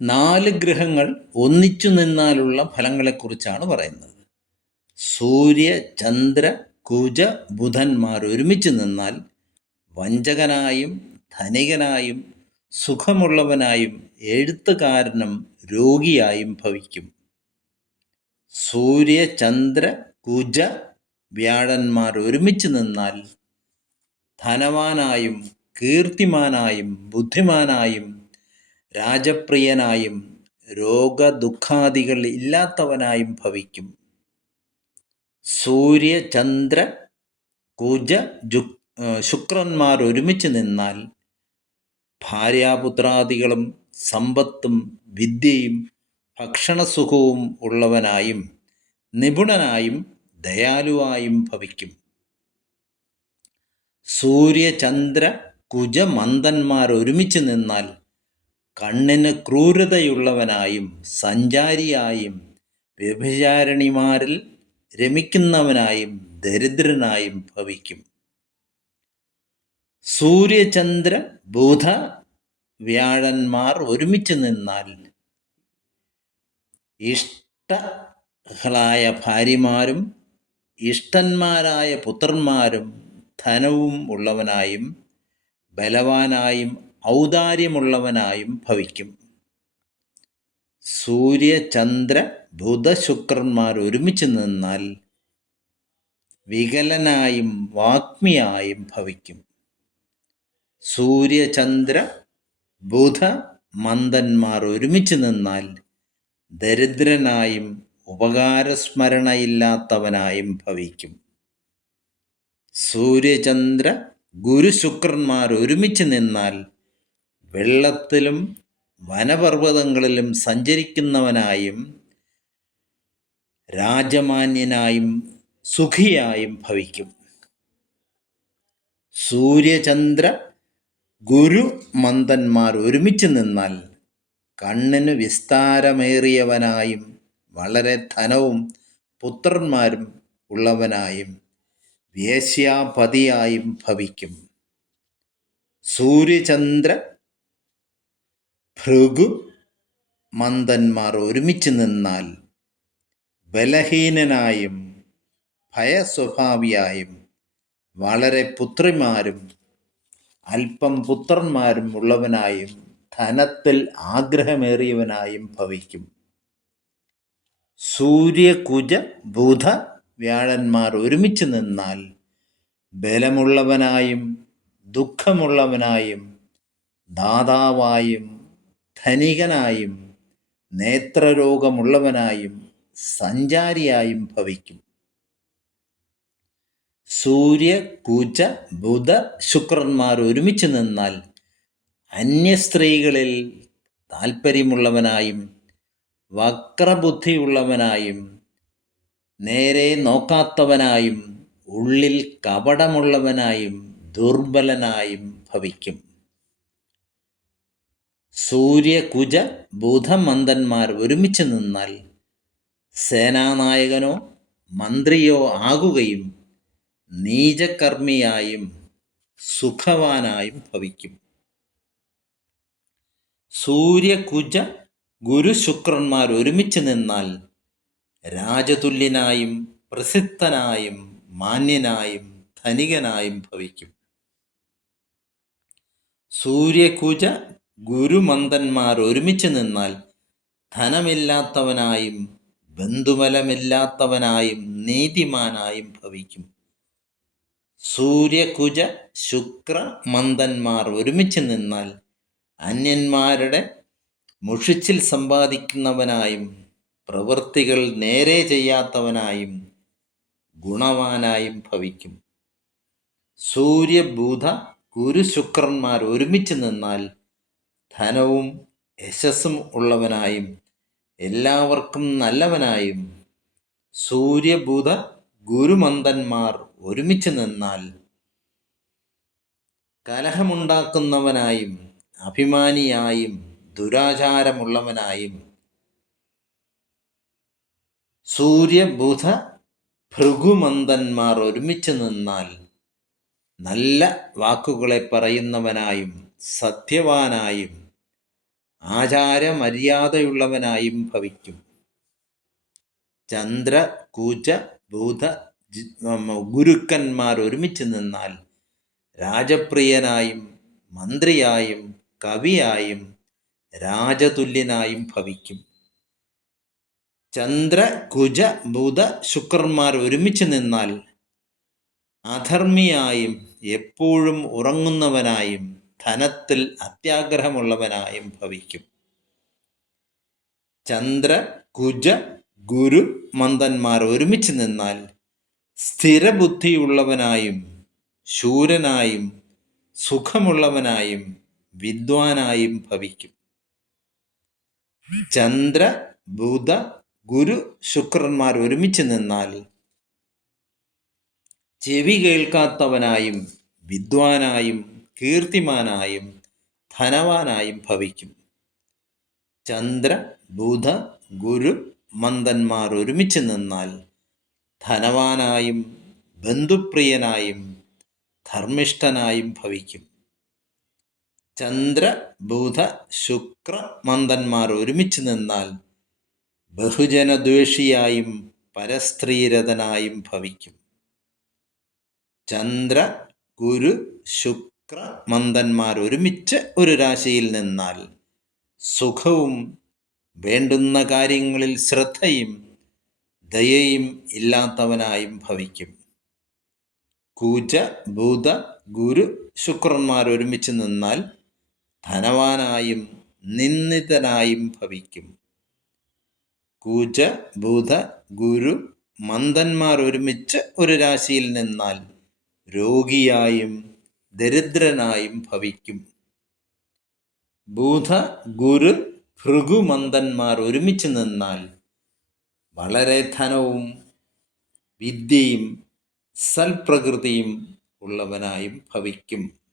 നാല് ഗ്രഹങ്ങൾ ഒന്നിച്ചു നിന്നാലുള്ള ഫലങ്ങളെക്കുറിച്ചാണ് പറയുന്നത്. സൂര്യ ചന്ദ്ര കുജ ബുധന്മാർ ഒരുമിച്ച് നിന്നാൽ വഞ്ചകനായും ധനികനായും സുഖമുള്ളവനായും എഴുത്തുകാരനും രോഗിയായും ഭവിക്കും. സൂര്യ ചന്ദ്ര കുജ വ്യാഴന്മാർ ഒരുമിച്ച് നിന്നാൽ ധനവാനായും കീർത്തിമാനായും ബുദ്ധിമാനായും രാജപ്രിയനായും രോഗദുഃഖാദികൾ ഇല്ലാത്തവനായും ഭവിക്കും. സൂര്യ ചന്ദ്ര കുജ ജു ശുക്രന്മാർ ഒരുമിച്ച് നിന്നാൽ ഭാര്യാപുത്രാദികളും സമ്പത്തും വിദ്യയും ഭക്ഷണസുഖവും ഉള്ളവനായും നിപുണനായും ദയാലുവായും ഭവിക്കും. സൂര്യചന്ദ്ര കുജമന്ദന്മാർ ഒരുമിച്ച് നിന്നാൽ കണ്ണിന് ക്രൂരതയുള്ളവനായും സഞ്ചാരിയായും വ്യഭിചാരിണിമാരിൽ രമിക്കുന്നവനായും ദരിദ്രനായും ഭവിക്കും. സൂര്യചന്ദ്ര ബുധ വ്യാഴന്മാർ ഒരുമിച്ച് നിന്നാൽ ഇഷ്ടങ്ങളായ ഭാര്യമാരും ഇഷ്ടന്മാരായ പുത്രന്മാരും ധനവും ഉള്ളവനായും ബലവാനായും ഔദാര്യമുള്ളവനായും ഭവിക്കും. സൂര്യ ചന്ദ്ര ബുധശുക്രന്മാർ ഒരുമിച്ച് നിന്നാൽ വികലനായും വാഗ്മിയായും ഭവിക്കും. സൂര്യചന്ദ്ര ബുധ മന്ദന്മാർ ഒരുമിച്ച് നിന്നാൽ ദരിദ്രനായും ഉപകാരസ്മരണയില്ലാത്തവനായും ഭവിക്കും. സൂര്യചന്ദ്ര ഗുരുശുക്രന്മാർ ഒരുമിച്ച് നിന്നാൽ വെള്ളത്തിലും വനപർവതങ്ങളിലും സഞ്ചരിക്കുന്നവനായും രാജമാന്യനായും സുഖിയായും ഭവിക്കും. സൂര്യചന്ദ്ര ഗുരു മന്ദന്മാർ ഒരുമിച്ച് നിന്നാൽ കണ്ണിന് വിസ്താരമേറിയവനായും വളരെ ധനവും പുത്രന്മാരും ഉള്ളവനായും വേശ്യാപതിയായും ഭവിക്കും. സൂര്യചന്ദ്ര ഭൃഗു മന്ദന്മാർ ഒരുമിച്ച് നിന്നാൽ ബലഹീനനായും ഭയസ്വഭാവിയായും വളരെ പുത്രിമാരും അല്പം പുത്രന്മാരും ഉള്ളവനായും ധനത്തിൽ ആഗ്രഹമേറിയവനായും ഭവിക്കും. സൂര്യകുജ ബുധ വ്യാഴന്മാർ ഒരുമിച്ച് നിന്നാൽ ബലമുള്ളവനായും ദുഃഖമുള്ളവനായും ദാതാവായും ധനികനായും നേത്രരോഗമുള്ളവനായും സഞ്ചാരിയായും ഭവിക്കും. സൂര്യ കുജ ബുധ ശുക്രന്മാർ ഒരുമിച്ച് നിന്നാൽ അന്യസ്ത്രീകളിൽ താൽപ്പര്യമുള്ളവനായും വക്രബുദ്ധിയുള്ളവനായും നേരെ നോക്കാത്തവനായും ഉള്ളിൽ കപടമുള്ളവനായും ദുർബലനായും ഭവിക്കും. സൂര്യകുജ ബുധമന്ദന്മാർ ഒരുമിച്ച് നിന്നാൽ സേനാനായകനോ മന്ത്രിയോ ആകുകയും നീചകർമ്മിയായും സുഖവാനായും ഭവിക്കും. സൂര്യകുജ ഗുരുശുക്രന്മാർ ഒരുമിച്ച് നിന്നാൽ രാജതുല്യനായും പ്രസിദ്ധനായും മാന്യനായും ധനികനായും ഭവിക്കും. സൂര്യകുജ ഗുരുമന്ദന്മാർ ഒരുമിച്ച് നിന്നാൽ ധനമില്ലാത്തവനായും ബന്ധുബലമില്ലാത്തവനായും നീതിമാനായും ഭവിക്കും. സൂര്യകുജ ശുക്ര മന്ദന്മാർ ഒരുമിച്ച് നിന്നാൽ അന്യന്മാരുടെ മുഷിച്ചിൽ സമ്പാദിക്കുന്നവനായും പ്രവൃത്തികൾ നേരെ ചെയ്യാത്തവനായും ഗുണവാനായും ഭവിക്കും. സൂര്യബുധ ഗുരുശുക്രന്മാർ ഒരുമിച്ച് നിന്നാൽ ധനവും യശസ്സും ഉള്ളവനായും എല്ലാവർക്കും നല്ലവനായും സൂര്യഭൂത ഗുരുമന്ദന്മാർ ഒരുമിച്ച് നിന്നാൽ കലഹമുണ്ടാക്കുന്നവനായും അഭിമാനിയായും ദുരാചാരമുള്ളവനായും സൂര്യബുധ ഭൃഗുമന്ദന്മാർ ഒരുമിച്ച് നിന്നാൽ നല്ല വാക്കുകളെ പറയുന്നവനായും സത്യവാനായും ആചാരമര്യാദയുള്ളവനായും ഭവിക്കും. ചന്ദ്ര കൂജ ഭൂത ഗുരുക്കന്മാർ ഒരുമിച്ച് നിന്നാൽ രാജപ്രിയനായും മന്ത്രിയായും കവിയായും രാജതുല്യനായും ഭവിക്കും. ചന്ദ്ര കുജ ബുധ ശുക്രന്മാർ ഒരുമിച്ച് നിന്നാൽ അധർമ്മിയായും എപ്പോഴും ഉറങ്ങുന്നവനായും ധനത്തിൽ അത്യാഗ്രഹമുള്ളവനായും ഭവിക്കും. ചന്ദ്ര കുജ ഗുരു മന്ദന്മാർ ഒരുമിച്ച് നിന്നാൽ സ്ഥിരബുദ്ധിയുള്ളവനായും ശൂരനായും സുഖമുള്ളവനായും വിദ്വാനായും ഭവിക്കും. ചന്ദ്ര ബുധ ഗുരു ശുക്രന്മാർ ഒരുമിച്ച് നിന്നാൽ ചെവി കേൾക്കാത്തവനായും വിദ്വാനായും കീർത്തിമാനായും ധനവാനായും ഭവിക്കും. ചന്ദ്ര ബുധ ഗുരു മന്ദന്മാർ ഒരുമിച്ച് നിന്നാൽ ധനവാനായും ബന്ധുപ്രിയനായും ധർമ്മിഷ്ഠനായും ഭവിക്കും. ചന്ദ്ര ബുധ ശുക്ര മന്ദന്മാർ ഒരുമിച്ച് നിന്നാൽ ബഹുജനദ്വേഷിയായും പരസ്ത്രീരഥനായും ഭവിക്കും. ചന്ദ്ര ഗുരു ശുക്ര മന്ദന്മാർ ഒരുമിച്ച് ഒരു രാശിയിൽ നിന്നാൽ സുഖവും വേണ്ടുന്ന കാര്യങ്ങളിൽ ശ്രദ്ധയും ദയയും ഇല്ലാത്തവനായും ഭവിക്കും. കൂജ ഭൂത ഗുരു ശുക്രന്മാർ ഒരുമിച്ച് നിന്നാൽ ധനവാനായും നിന്ദിതനായും ഭവിക്കും. കൂജ ഭൂത ഗുരു മന്ദന്മാർ ഒരുമിച്ച് ഒരു രാശിയിൽ നിന്നാൽ രോഗിയായും ദരിദ്രനായും ഭവിക്കും. ഭൂത ഗുരു ഭൃഗുമന്ദന്മാർ ഒരുമിച്ച് നിന്നാൽ വളരെ ധനവും വിദ്യയും സൽപ്രകൃതിയും ഉള്ളവനായും ഭവിക്കും.